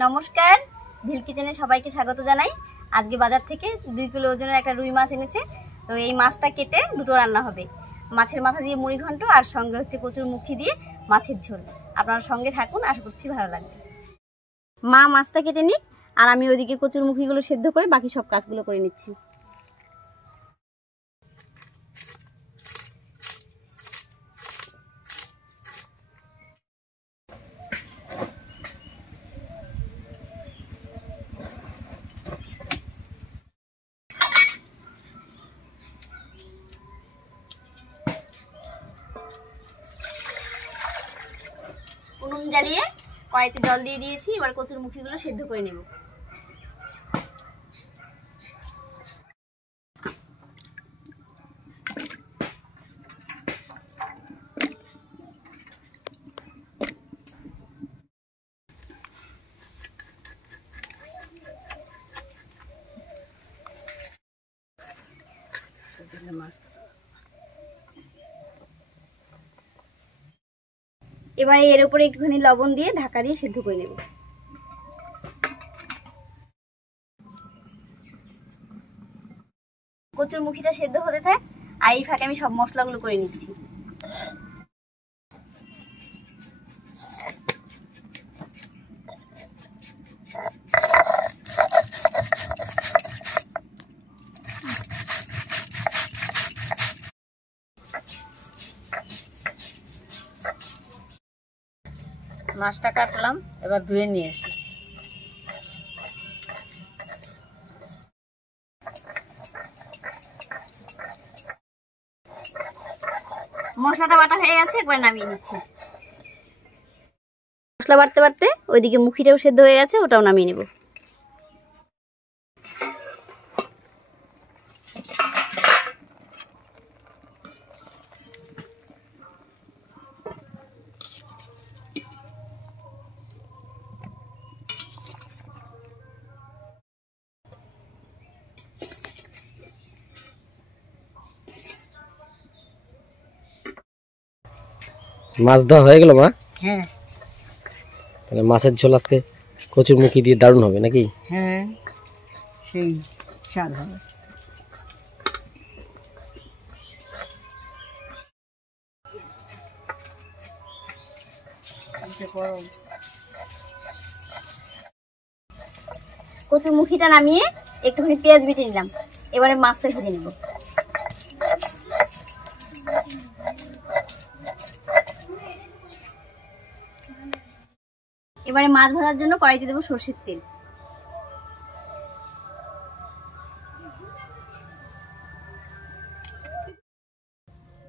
নমস্কার, ভিল কিচেনে সবাইকে স্বাগত জানাই। আজকে বাজার থেকে 2 কিলো ওজনের একটা রুই মাছ এনেছে। তো এই মাছটা কেটে দুটো রান্না হবে। মাছের মাথা দিয়ে মুড়ি ঘন্ট আর সঙ্গে হচ্ছে কচুর মুখি দিয়ে মাছের ঝোল। আপনারা সঙ্গে থাকুন, আশা করছি ভালো লাগবে। মা মাছটা কেটে নিক, আর আমি ওইদিকে কচুর মুখিগুলো সেদ্ধ করে বাকি সব কাজগুলো করে নিচ্ছি। উনুন জ্বালিয়ে কড়াইতে জল দিয়ে দিয়েছি। এবার কচুর মুখিগুলো সেদ্ধ করে নেব। এবারে এর উপরে একটুখানি লবণ দিয়ে ঢাকা দিয়ে সেদ্ধ করে নেব। কচুর মুখিটা সেদ্ধ হতে থাক, আর এই ফাঁকে আমি সব মশলাগুলো করে নিচ্ছি। মাছটা কাটলাম, এবার ধুয়ে নিয়ে আসি। মশলাটা বাটা হয়ে গেছে, একবার নামিয়ে নিচ্ছি। মশলা বাটতে বাটতে ওইদিকে মুখিটাও সেদ্ধ হয়ে গেছে, ওটাও নামিয়ে নেব। মাছ দেওয়া হয়ে গেল মা? হ্যাঁ, তাহলে মাছের ঝোল আজকে কচুর মুখি দিয়ে দারুণ হবে নাকি? হ্যাঁ, সেই স্বাদ হবে। কচুর মুখিটা নামিয়ে একটুখানি পেঁয়াজ বেটে নিলাম। এবারে মাছটা ভেজে নেব। এবারে মাছ ভাজার জন্য কড়াইতে দেবো সরষের তেল।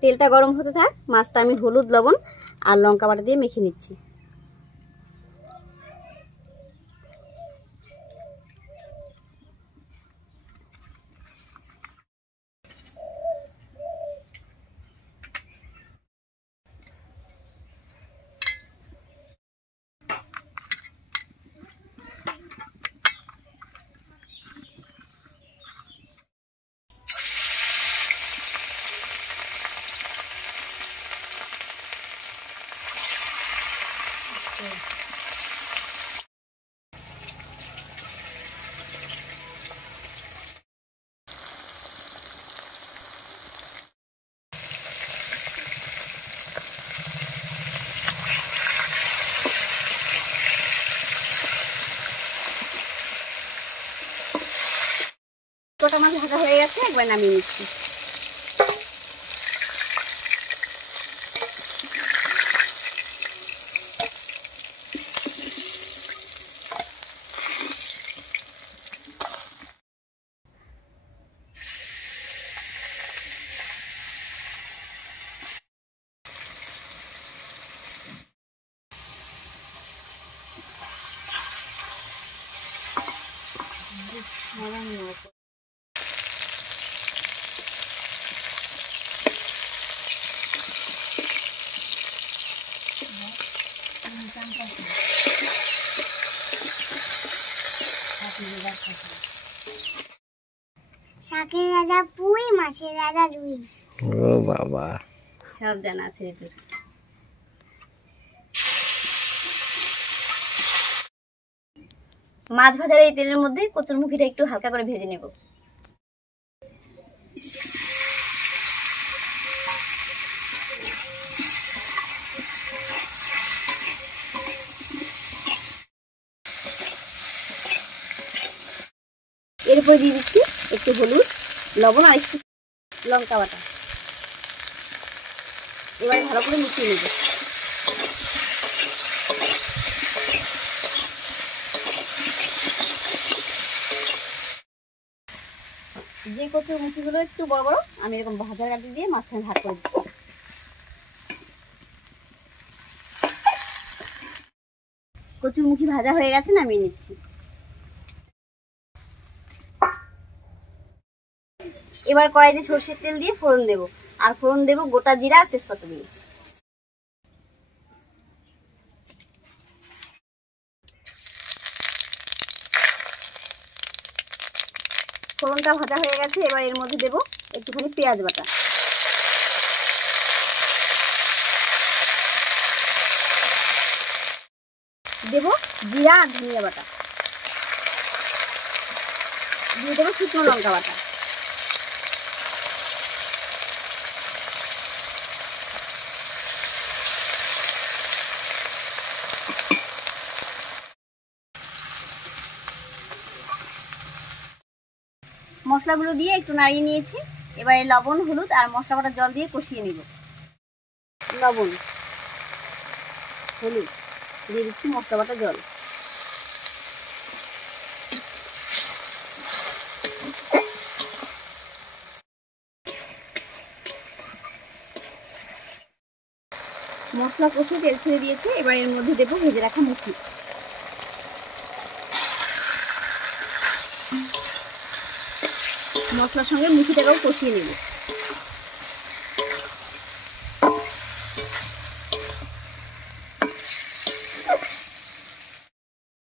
তেলটা গরম হতে থাক, মাছটা আমি হলুদ, লবণ আর লঙ্কা বাটা দিয়ে মেখে নিচ্ছি। কটা মাছ ভাজা হয়ে গেছে, একবার নামিয়ে নিচ্ছি। শাকের রাজা পুঁই, মাছের রাজা রুই। ও বাবা, সব জানা আছে তোর। মাছ ভাজার এই তেলের মধ্যে কচুরমুখিটা একটু হালকা করে ভেজে নেব। এরপর দিয়ে দিচ্ছি একটু হলুদ, লবণ আর একটু লঙ্কা বাটা। এবারে ভালো করে মিশিয়ে নেব। যে কচুরমুখিগুলো একটু বড় বড় আমি এরকম ভাজা কাটি দিয়ে মাঝখানে ভাগ করে দিচ্ছি। কচুরমুখি ভাজা হয়ে গেছে, নামিয়ে নিচ্ছি। এবার কড়াইতে সরষের তেল দিয়ে ফোড়ন দেব, আর ফোড়ন দেব গোটা জিরা আর তেজপাতা দিয়ে। ফোড়নটা ভাজা হয়ে গেছে, এবার এর মধ্যে দেব একটুখানি পেঁয়াজ বাটা। দেব জিরা আর ধনিয়া বাটা। দিয়ে দেবো শুকনো লঙ্কা বাটা। মশলাগুলো দিয়ে একটু নাড়িয়ে নিয়েছি। এবারে লবণ, হলুদ আর মশলা বাটা জল দিয়ে কষিয়ে নিব। লবণ, হলুদ দিয়ে দিচ্ছি, মশলা বাটা জল। মশলা কষিয়ে তেল ছেড়ে দিয়েছে, এবার এর মধ্যে দেবো ভেজে রাখা মুখি। মশলার সঙ্গে মুখিটাকেও কষিয়ে নেব।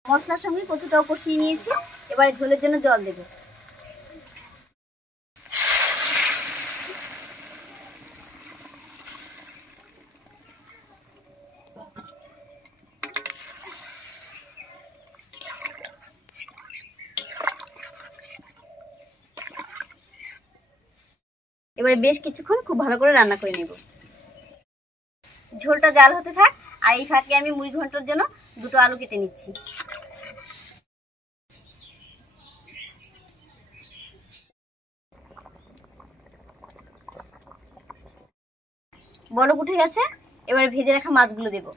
মশলার সঙ্গে কচুটাও কষিয়ে নিয়েছি, এবারে ঝোলের জন্য জল দেব। এবারে বেশ কিছুক্ষণ খুব ভালো করে রান্না করে নেব। ঝোলটা জাল হতে থাক, আর এই ফাঁকে আমি মুড়ি ঘন্টর জন্য দুটো আলু কেটে নিচ্ছি। বলক উঠে গেছে, এবারে ভেজে রাখা মাছগুলো দেব।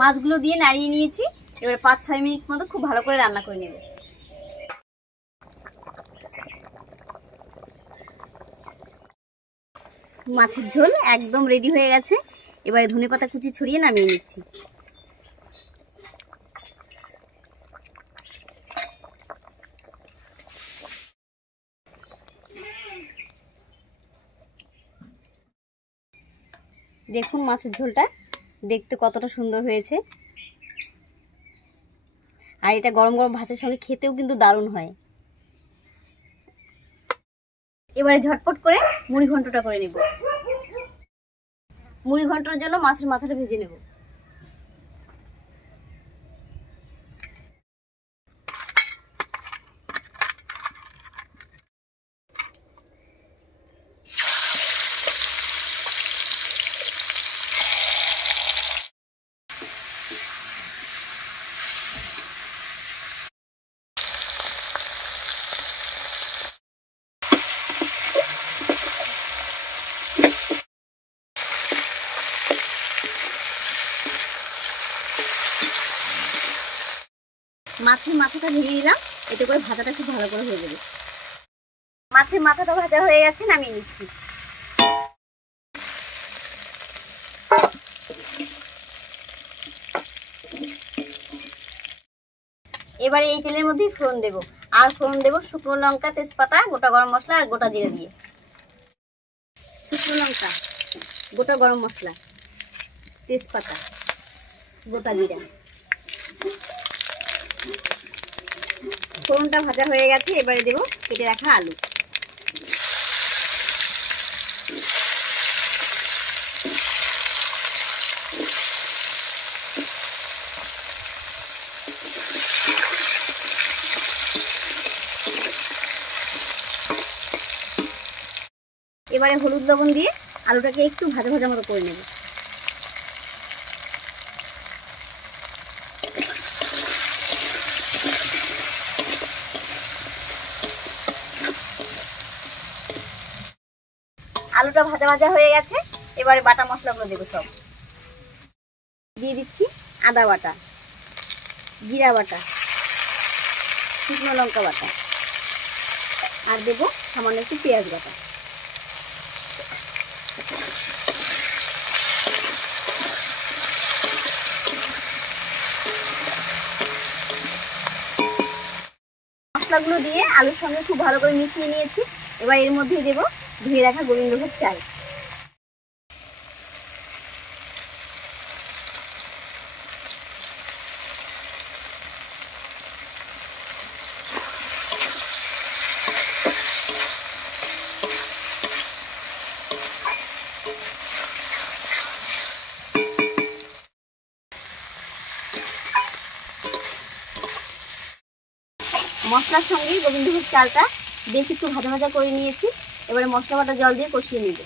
মাছগুলো দিয়ে নাড়িয়ে নিয়েছি, এবারে 5-6 মিনিট মতো খুব ভালো করে রান্না করে নেব। মাছের ঝোল একদম রেডি হয়ে গেছে, এবারে ধনেপাতা কুচি ছড়িয়ে নামিয়ে নিচ্ছি। দেখুন মাছের ঝোলটা দেখতে কতটা সুন্দর হয়েছে, আর এটা গরম গরম ভাতের সঙ্গে খেতেও কিন্তু দারুণ হয়। এবারে ঝটপট করে মুড়ি ঘন্টটা করে নেব। মুড়ি ঘন্টর জন্য মাছের মাথাটা ভেজে নেব। মাছের মাথাটা ভেঙে নিলাম, এতে করে ভাজাটা খুব ভালো করে হয়ে যাবে। মাছের মাথাটা ভাজা হয়ে গেছে, নামিয়ে নিচ্ছি। এবারে এই তেলের মধ্যেই ফোড়ন দেব, আর ফোড়ন দেব শুকনো লঙ্কা, তেজপাতা, গোটা গরম মশলা আর গোটা জিরা দিয়ে। শুকনো লঙ্কা, গোটা গরম মশলা, তেজপাতা, গোটা জিরা। ফোড়নটা ভাজা হয়ে গেছে, এবারে দেবো কেটে রাখা আলু। এবারে হলুদ লবণ দিয়ে আলুটাকে একটু ভাজা ভাজা মতো করে নেব। আলুটা ভাজা ভাজা হয়ে গেছে, এবারে বাটা মশলাগুলো দেবো সব। দিয়ে দিচ্ছি আদা বাটা, জিরা বাটা, শুকনো লঙ্কা বাটা, আর দেবো সামান্য একটু পেঁয়াজ বাটা। মশলাগুলো দিয়ে আলুর সঙ্গে খুব ভালো করে মিশিয়ে নিয়েছি। এবার এর মধ্যে দেবো ধুয়ে রাখা গোবিন্দভোগ চাল। মশলার সঙ্গে গোবিন্দভোগ চালটা বেশ একটু ভাজা ভাজা করে নিয়েছি। এবারে মশলা বাটা জল দিয়ে কষিয়ে নেব।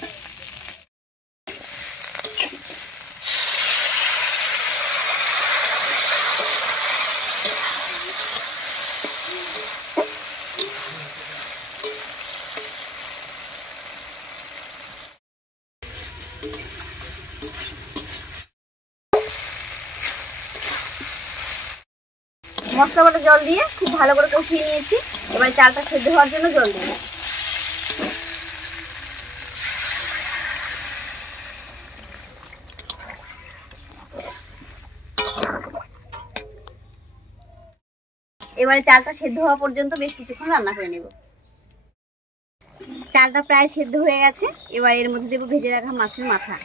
মশলা বাটা জল দিয়ে খুব ভালো করে কষিয়ে নিয়েছি। এবারে চালটা সেদ্ধ হওয়ার জন্য জল দেব। এবারে চালটা সেদ্ধ হওয়া পর্যন্ত বেশ কিছুক্ষণ রান্না করে নেব। চালটা প্রায় সেদ্ধ হয়ে গেছে, এবার এর মধ্যে দেবো ভেজে রাখা মাছের মাথা।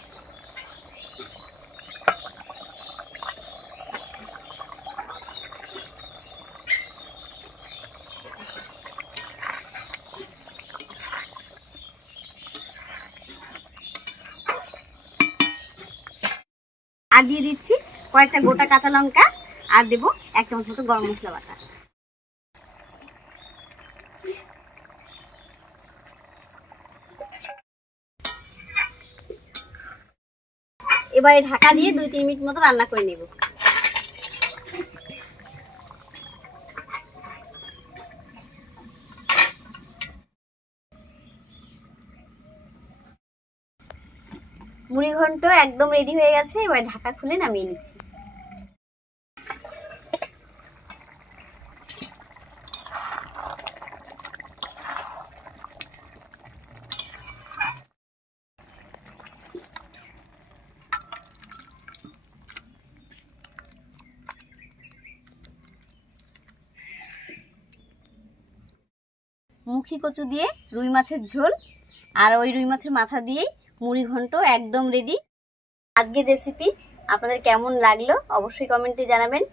আর দিয়ে দিচ্ছি কয়েকটা গোটা কাঁচা লঙ্কা, আর দেবো 1 চামচ মতো গরম মশলা বাটা। এবারে ঢাকা দিয়ে 2-3 মিনিট মতো রান্না করে নেব। মুড়ি ঘন্ট একদম রেডি হয়ে গেছে, এবার ঢাকা খুলে নামিয়ে নিচ্ছি। মুখী কচু দিয়ে রুই মাছের ঝোল আর ওই রুই মাছের মাথা দিয়েই মুড়ি ঘন্ট একদম রেডি। আজকের রেসিপি আপনাদের কেমন লাগলো অবশ্যই কমেন্টে জানাবেন।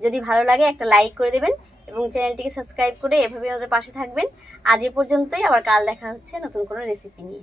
যদি ভালো লাগে একটা লাইক করে দেবেন এবং চ্যানেলটিকে সাবস্ক্রাইব করে এভাবে আমাদের পাশে থাকবেন। আজ এ পর্যন্তই, আবার কাল দেখা হচ্ছে নতুন কোনো রেসিপি নিয়ে।